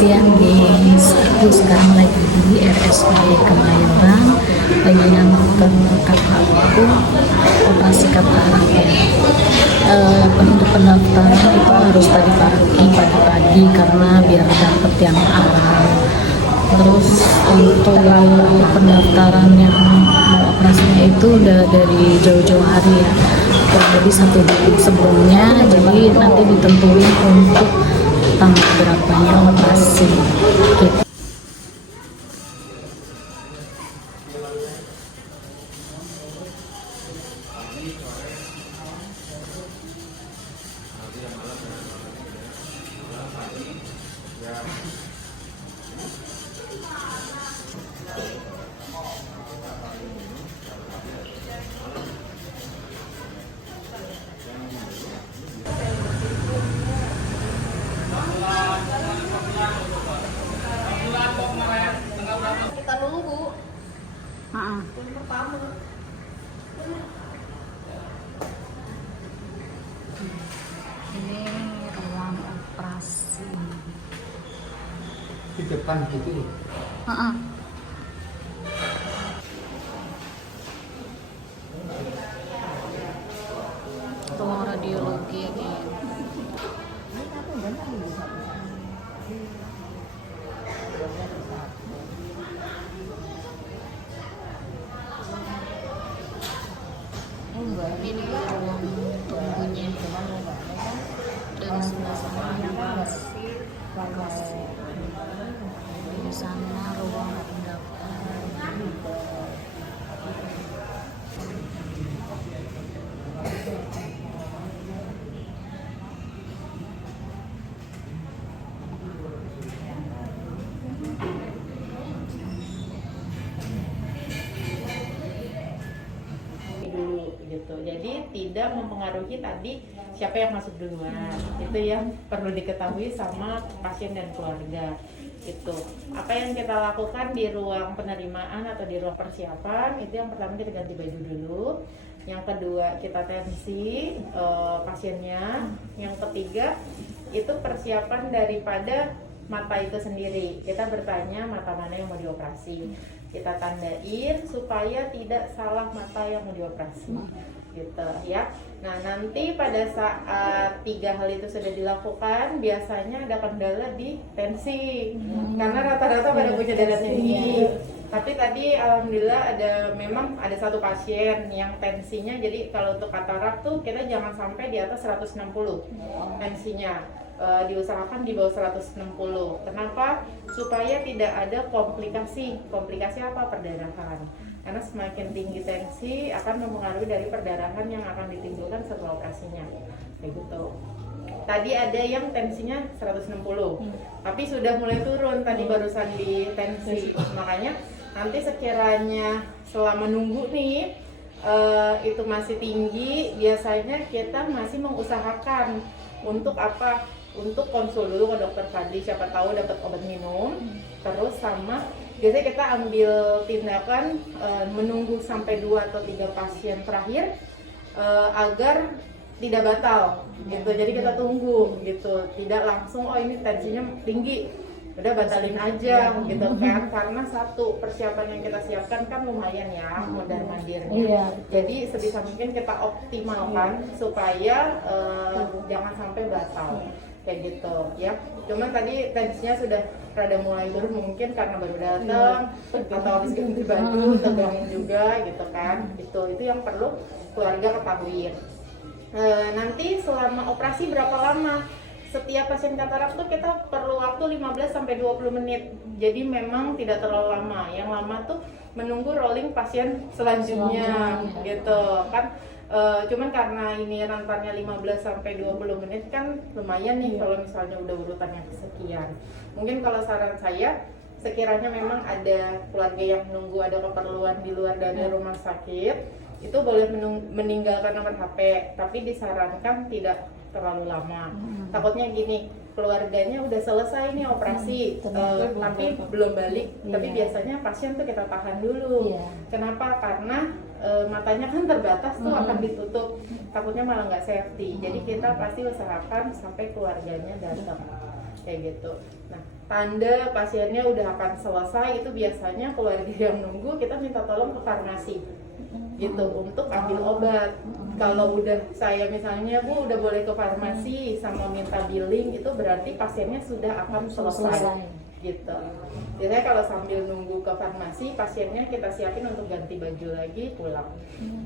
siang guys, aku sekarang lagi di RSUD Kemayoran, lagi nganter kakakku operasi katarak ya. Untuk pendaftaran itu harus tadi pagi karena biar dapet yang awal. Terus untuk pendaftaran yang mau operasinya itu udah dari jauh-jauh hari ya, jadi 1 bulan sebelumnya, jadi nanti ditentuin untuk tanggal berapanya operasi gitu. Kita nunggu. Yang pertama. Ini ruang operasi. Di depan gitu ya? Ruang radiologi ini. Ini ruang tunggunya, dan sebelah sana ada kasir. Di sana ruang pendaftaran. Dulu gitu. Jadi tidak mempengaruhi tadi siapa yang masuk duluan. Itu yang perlu diketahui sama pasien dan keluarga. Itu apa yang kita lakukan di ruang penerimaan atau di ruang persiapan. Itu yang pertama, kita ganti baju dulu. Yang kedua, kita tensi pasiennya. Yang ketiga, itu persiapan daripada mata itu sendiri. Kita bertanya mata mana yang mau dioperasi, kita tandain supaya tidak salah mata yang mau dioperasi gitu ya. Nah, nanti pada saat 3 hal itu sudah dilakukan, biasanya ada kendala di tensi karena rata-rata pada punya darahnya tinggi. Tapi tadi alhamdulillah memang ada 1 pasien yang tensinya, jadi kalau untuk katarak tuh kita jangan sampai di atas 160 tensinya. Diusahakan di bawah 160. Kenapa? Supaya tidak ada komplikasi. Komplikasi apa? Perdarahan. Karena semakin tinggi tensi akan mempengaruhi dari perdarahan yang akan ditimbulkan setelah operasinya. Kayak gitu. Tadi ada yang tensinya 160, tapi sudah mulai turun tadi barusan di tensi. Makanya nanti sekiranya selama nunggu nih itu masih tinggi, biasanya kita masih mengusahakan untuk apa? Untuk konsul dulu ke dokter Fadli, siapa tahu dapat obat minum. Terus sama biasanya kita ambil tindakan menunggu sampai 2 atau 3 pasien terakhir agar tidak batal gitu. Jadi kita tunggu gitu, tidak langsung oh ini tensinya tinggi udah batalin aja gitu kan, karena satu persiapan yang kita siapkan kan lumayan ya mondar mandirnya. Jadi sebisa mungkin kita optimalkan supaya jangan sampai batal kayak gitu ya. Cuma tadi tensinya sudah rada mulai turun, mungkin karena baru datang atau habis ganti baju tegang juga gitu kan. Itu yang perlu keluarga ketahui. Nanti selama operasi berapa lama? Setiap pasien katarak tuh kita perlu waktu 15 sampai 20 menit. Jadi memang tidak terlalu lama. Yang lama tuh menunggu rolling pasien selanjutnya gitu kan. Cuman karena ini rentannya 15 sampai 20 menit kan lumayan nih kalau misalnya udah urutannya kesekian. Mungkin kalau saran saya, sekiranya memang ada keluarga yang menunggu ada keperluan di luar dari rumah sakit, itu boleh meninggalkan nomor HP, tapi disarankan tidak terlalu lama. Takutnya gini, keluarganya udah selesai nih operasi, tapi belum balik. Tapi biasanya pasien tuh kita tahan dulu. Kenapa? Karena matanya kan terbatas tuh akan ditutup. Takutnya malah nggak safety. Jadi kita pasti usahakan sampai keluarganya datang, kayak gitu. Nah, tanda pasiennya udah akan selesai, itu biasanya keluarga yang nunggu kita minta tolong ke farmasi gitu untuk ambil obat. Kalau udah saya misalnya Bu udah boleh ke farmasi sama minta billing, itu berarti pasiennya sudah akan selesai gitu. Biasanya kalau sambil nunggu ke farmasi, pasiennya kita siapin untuk ganti baju lagi pulang.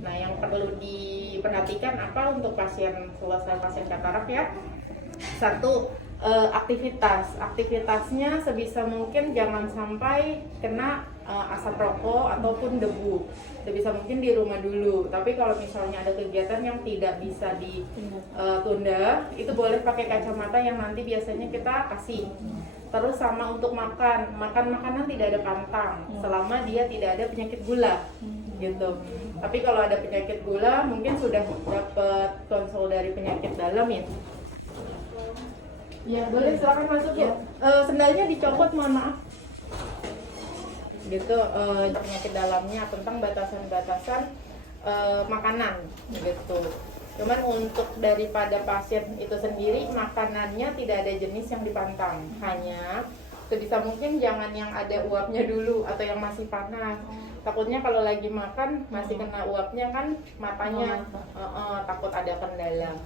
Nah, yang perlu diperhatikan apa untuk pasien selesai pasien katarak ya? Satu, aktivitasnya sebisa mungkin jangan sampai kena asap rokok ataupun debu. Sebisa mungkin di rumah dulu. Tapi kalau misalnya ada kegiatan yang tidak bisa ditunda, itu boleh pakai kacamata yang nanti biasanya kita kasih. Terus sama untuk makan makanan tidak ada pantang selama dia tidak ada penyakit gula gitu. Tapi kalau ada penyakit gula mungkin sudah dapat konsul dari penyakit dalam ya. Ya boleh, silakan masuk ya. Sendalnya dicopot, mohon maaf. Gitu, penyakit dalamnya tentang batasan-batasan makanan gitu. Cuman untuk daripada pasien itu sendiri, makanannya tidak ada jenis yang dipantang. Hanya sebisa mungkin jangan yang ada uapnya dulu atau yang masih panas. Takutnya kalau lagi makan masih kena uapnya kan matanya, takut ada kendala.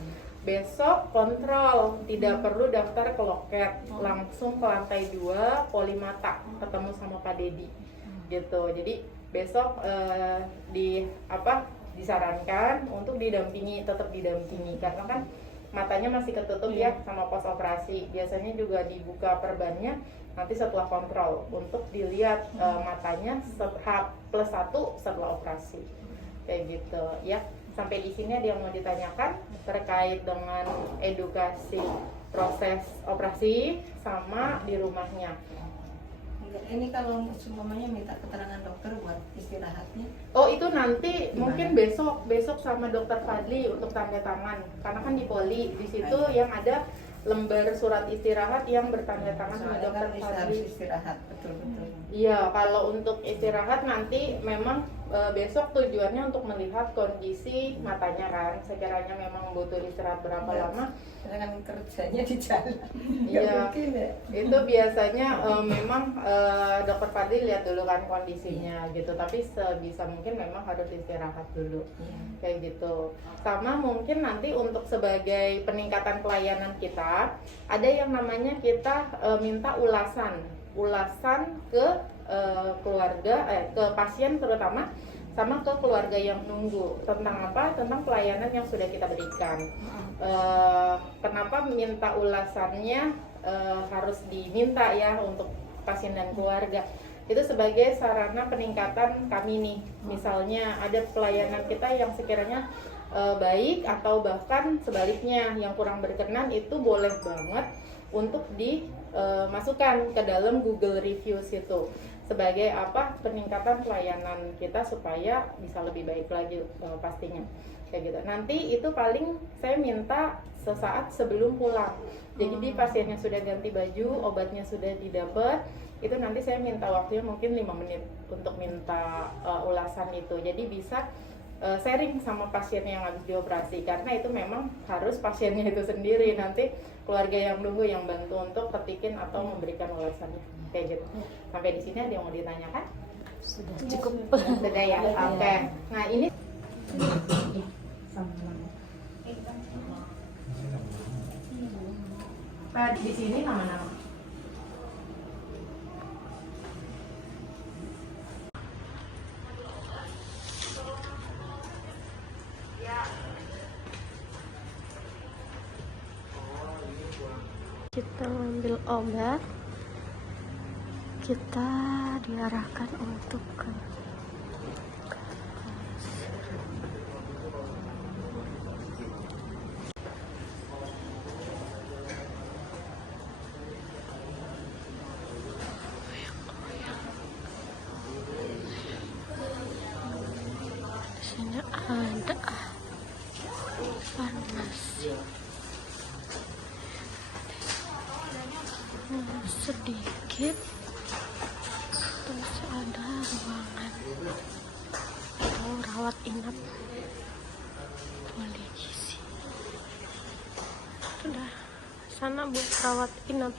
Besok kontrol, tidak perlu daftar ke loket, langsung ke lantai 2 Polimata ketemu sama Pak Dedi gitu. Jadi besok disarankan untuk tetap didampingi karena kan matanya masih ketutup ya sama pos operasi. Biasanya juga dibuka perbannya nanti setelah kontrol untuk dilihat matanya H+1 setelah operasi kayak gitu ya. Sampai di sini ada yang mau ditanyakan terkait dengan edukasi proses operasi sama di rumahnya. Ini kalau semuanya minta keterangan dokter buat istirahatnya. Oh itu nanti gimana? Mungkin besok sama dokter Fadli untuk tanda tangan karena kan di poli di situ yang ada lembar surat istirahat yang bertanda tangan sama dokter Fadli. Harus istirahat betul. Iya, kalau untuk istirahat nanti memang besok tujuannya untuk melihat kondisi matanya kan. Sekiranya memang butuh istirahat berapa lama? Karena kan kerjanya di jalan. Iya. Itu biasanya memang dokter Fadli lihat dulu kan kondisinya gitu. Tapi sebisa mungkin memang harus istirahat dulu. Kayak gitu. Sama mungkin nanti untuk sebagai peningkatan pelayanan kita, ada yang namanya kita minta ulasan ke keluarga, ke pasien terutama, sama ke keluarga yang nunggu tentang apa? Tentang pelayanan yang sudah kita berikan. Kenapa minta ulasannya harus diminta ya untuk pasien dan keluarga? Itu sebagai sarana peningkatan kami nih. Misalnya ada pelayanan kita yang sekiranya baik atau bahkan sebaliknya yang kurang berkenan, itu boleh banget untuk dimasukkan ke dalam Google Reviews itu sebagai peningkatan pelayanan kita supaya bisa lebih baik lagi pastinya kayak gitu. Nanti itu paling saya minta sesaat sebelum pulang. Jadi pasiennya sudah ganti baju, obatnya sudah didapat, itu nanti saya minta waktunya mungkin 5 menit untuk minta ulasan itu. Jadi bisa sharing sama pasien yang habis dioperasi karena itu memang harus pasiennya itu sendiri, nanti keluarga yang nunggu yang bantu untuk ketikin atau memberikan ulasannya kayak gitu. Sampai di sini ada yang mau ditanyakan? Sudah cukup. Sudah ya. Oke. Nah ini Pak di sini nama-nama. Kita ambil obat, kita diarahkan untuk ke sini ada farmasi. Sedikit, terus ada ruangan atau rawat inap polisi. Sudah sana buat rawat inap.